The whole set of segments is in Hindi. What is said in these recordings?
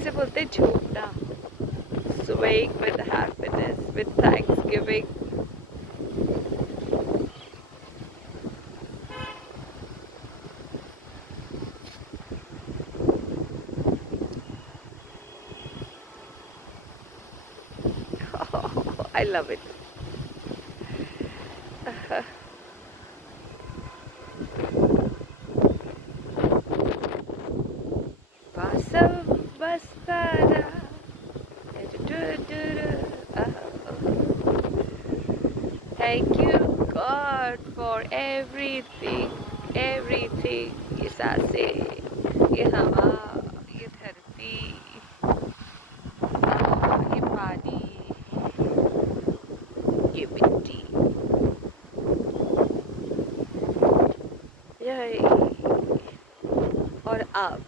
इसे बोलते हैं झूमना। Swaying with happiness, with thanksgiving. I love it. Vasam Vastara. Thank you, God, for everything, everything. ये सांसें, ये हवा, ये धरती, ये पानी, ये मिट्टी, यही और आप.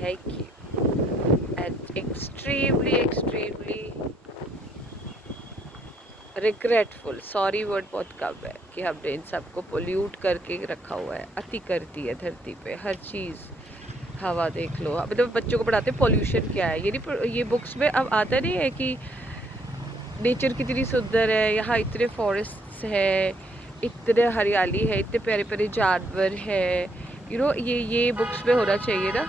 Thank you. And extremely regretful, sorry word बहुत कम है कि हमने इन सबको पोल्यूट करके रखा हुआ है, अति कर दी है धरती पे हर चीज़. हवा देख लो, मतलब बच्चों को पढ़ाते हैं पॉल्यूशन क्या है, ये नहीं, ये बुक्स में अब आता नहीं है कि नेचर कितनी सुंदर है, यहाँ इतने फॉरेस्ट है, इतने हरियाली है, इतने प्यारे प्यारे जानवर है. ये बुक्स में होना चाहिए ना,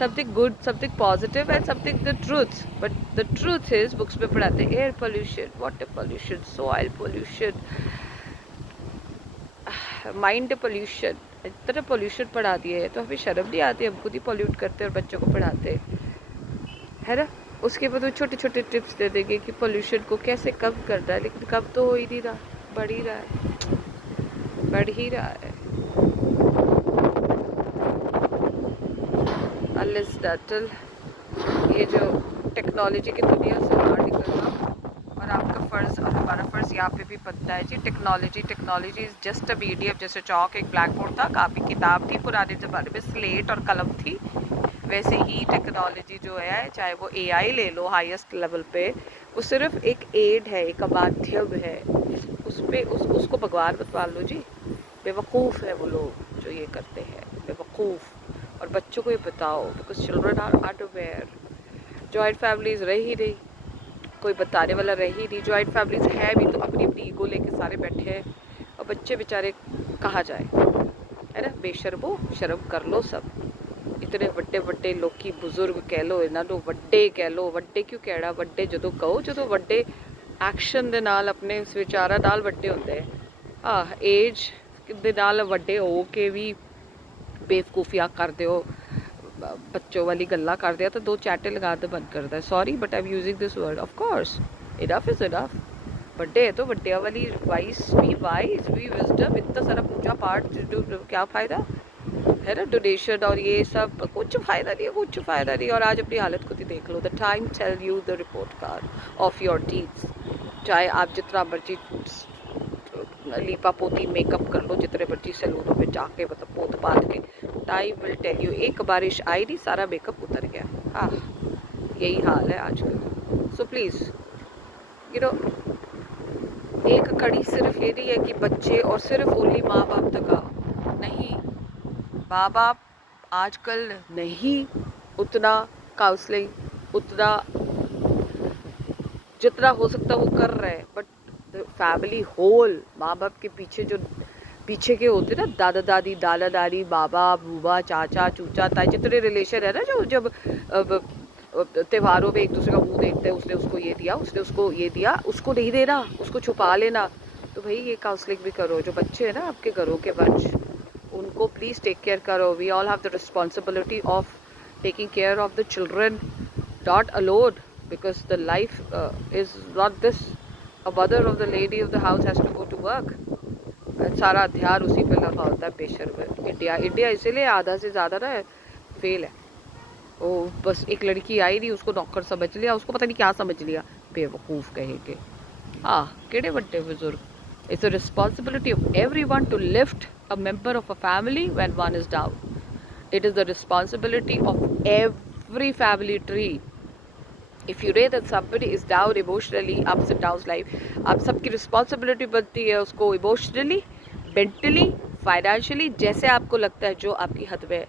something good, something positive and something the truth. But the truth is books में पढ़ाते हैं air pollution, water pollution, soil pollution, mind pollution, इतना pollution पढ़ा दिए है. तो हमें शर्म नहीं आती, हम खुद ही pollute करते हैं और बच्चों को पढ़ाते हैं, है ना. उसके बाद वो छोटे छोटे टिप्स दे देंगे कि पोल्यूशन को कैसे कम करना है, लेकिन कम तो हो ही नहीं रहा, बढ़ ही रहा है, बढ़ ही रहा है. अलिस्टाटल, ये जो टेक्नोलॉजी की दुनिया से बाहर निकलना और आपका फ़र्ज़ और हमारा फ़र्ज़ यहाँ पे भी बनता है जी. Technology is just a medium. जैसे चौक एक ब्लैक बोर्ड था, कापी किताब थी, पुराने ज़माने में स्लेट और कलम थी, वैसे ही टेक्नोलॉजी जो है, चाहे वो AI ले लो हाईएस्ट लेवल पे, वो सिर्फ एक एड है, एक माध्यम है. उसको भगवान मत मान लो जी. बेवकूफ़ है वो लोग जो ये करते हैं, बेवकूफ़. और बच्चों को ये बताओ, because children are unaware. Joint families रह ही नहीं, कोई बताने वाला रह ही नहीं. जॉइंट फैमिलीज है भी तो अपनी अपनी ईगो लेके सारे बैठे हैं, और बच्चे बेचारे कहाँ जाए, है ना. बेशर्मो, शर्म कर लो सब. इतने ਵੱਡੇ ਵੱਡੇ ਲੋਕੀ बुजुर्ग कह लो, ਇਹਨਾਂ ਨੂੰ ਵੱਡੇ कह लो. ਵੱਡੇ क्यों कहना, ਵੱਡੇ ਜਦੋਂ ਕਹੋ, ਜਦੋਂ ਵੱਡੇ ਐਕਸ਼ਨ ਦੇ ਨਾਲ ਆਪਣੇ ਵਿਚਾਰਾਂ ਨਾਲ ਵੱਡੇ ਹੁੰਦੇ ਆ. ਏਜ ਦੇ ਨਾਲ ਵੱਡੇ ਹੋ ਕੇ ਵੀ बेवकूफ़ियाँ करते हो, बच्चों वाली गल्ला करते हो, तो दो चाटे लगा दे बंद करता है. Sorry but I am using this word. Of course enough is enough. बड्डे है तो बड्डिया वाली वाइज बी विजडम. इतना सारा पूजा पाठ क्या फ़ायदा है ना. डोनेशन और ये सब कुछ फ़ायदा नहीं है, कुछ फ़ायदा नहीं. और आज अपनी हालत खुद ही देख लो. The time tell you the report card of your deeds. चाहे आप जितना मर्जी लीपा पोती मेकअप कर लो, जितने मर्जी सैलूनों में जाके मतलब पोत पात के, टाइम विल टेल यू. एक बारिश आई नहीं, सारा मेकअप उतर गया. हाँ, यही हाल है आजकल. सो प्लीज़ एक कड़ी सिर्फ ये नहीं है कि बच्चे और सिर्फ ओनली माँ बाप तक आओ, नहीं. माँ बाप आजकल नहीं उतना काउंसलिंग, उतना जितना हो सकता वो कर रहे हैं. बट फैमिली होल, माँ बाप के पीछे के होते ना, दादा दादी, दादा दादी, बाबा बूबा, चाचा चूचा ताई, जितने रिलेशन है ना, जो जब त्योहारों में एक दूसरे का मुंह देखते हैं, उसने उसको ये दिया, उसने उसको ये दिया, उसको नहीं देना, उसको छुपा लेना. तो भाई ये काउंसलिंग भी करो. जो बच्चे हैं ना आपके घरों के बच्चे, उनको प्लीज़ टेक केयर करो. We all have the responsibility of taking care of the children, not alone, because the life is not this. A mother of the lady of the house has to go to work. सारा ध्यान उसी पे लगा होता है. बेशर्म इंडिया इसीलिए आधा से ज़्यादा ना फेल है. वो बस एक लड़की आई नहीं, उसको नौकर समझ लिया, उसको पता नहीं क्या समझ लिया. बेवकूफ़ कहेंगे. हाँ, केड़े बड्डे बुजुर्ग. It's a responsibility of everyone to lift a member of a family when one is down. It is the responsibility of every family tree. If you know that somebody is down emotionally, ups and downs life, आप सबकी रिस्पॉन्सिबिलिटी बनती है उसको इमोशनली, मेंटली, फाइनेंशियली, जैसे आपको लगता है जो आपकी हद में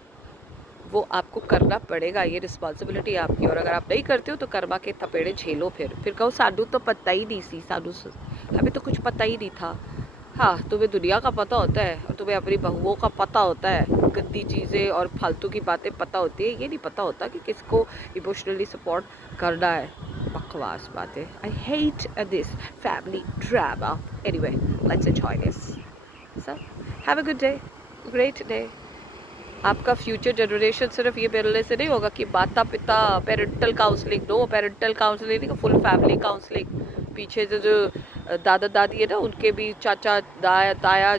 वो आपको करना पड़ेगा, ये रिस्पॉन्सिबिलिटी आपकी। और अगर आप नहीं करते हो तो कर्मा के थपेड़े झेलो। फिर कहो सानू तो पता ही नहीं सी, सानू हमें तो कुछ पता ही नहीं था। हाँ, तुम्हें दुनिया का पता होता है और तुम्हें अपनी बहुओं का पता होता है, गंदी चीज़ें और फालतू की बातें पता होती है, ये नहीं पता होता कि किसको इमोशनली सपोर्ट करना है। बकवास बातें। I hate this family drama. Anyway, let's enjoy this. So have a good day, great day. आपका फ्यूचर जनरेशन सिर्फ ये बोलने से नहीं होगा कि माता पिता parental counselling, no parental counselling नहीं, फुल फैमिली काउंसलिंग। पीछे से जो दादा दादी है ना, उनके भी चाचा दाया ताया,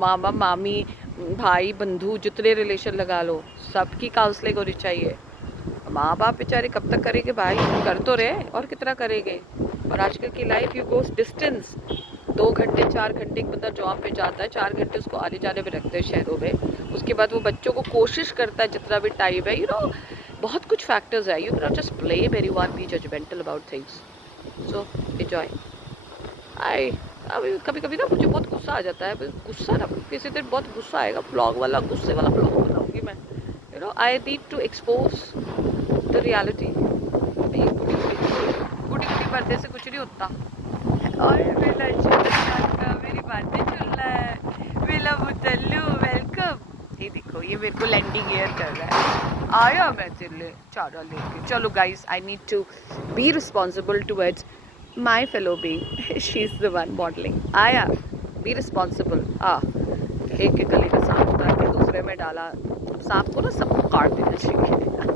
मामा मामी, भाई बंधु, जितने रिलेशन लगा लो, सबकी काउंसलिंग होनी चाहिए। माँ बाप बेचारे कब तक करेंगे भाई, कर तो रहे और कितना करेंगे। और आजकल की लाइफ यू गोस डिस्टेंस, 2 घंटे 4 घंटे बंदा जॉब पे जाता है, 4 घंटे उसको आने जाने में लगते हैं शहरों में। उसके बाद वो बच्चों को कोशिश करता है जितना भी टाइम है, बहुत कुछ फैक्टर्स है। You can just blame anyone, be judgemental about things. So enjoy. I अभी कभी कभी ना मुझे बहुत गुस्सा आ जाता है। गुस्सा ना, किसी दिन बहुत गुस्सा आएगा, ब्लॉग वाला, गुस्से वाला ब्लॉग बनाऊंगी मैं। I need to expose the reality. गुड़ी गुड़ी पर्दे से कुछ नहीं होता। और मेरा का मेरी बातें सुन रहा है, मेरा मुतल्लू वेलकम। ये देखो, ये मेरे को लैंडिंग गियर कर रहा है। आया मैं चिल्ले चारा लेके। चलो guys, I need to be responsible towards my fellow being, she is the one modelling. आया, बी रिस्पॉन्सिबल। एक के गले में सांप उतार के दूसरे में डाला। सांप को ना सबको काट देना चाहिए।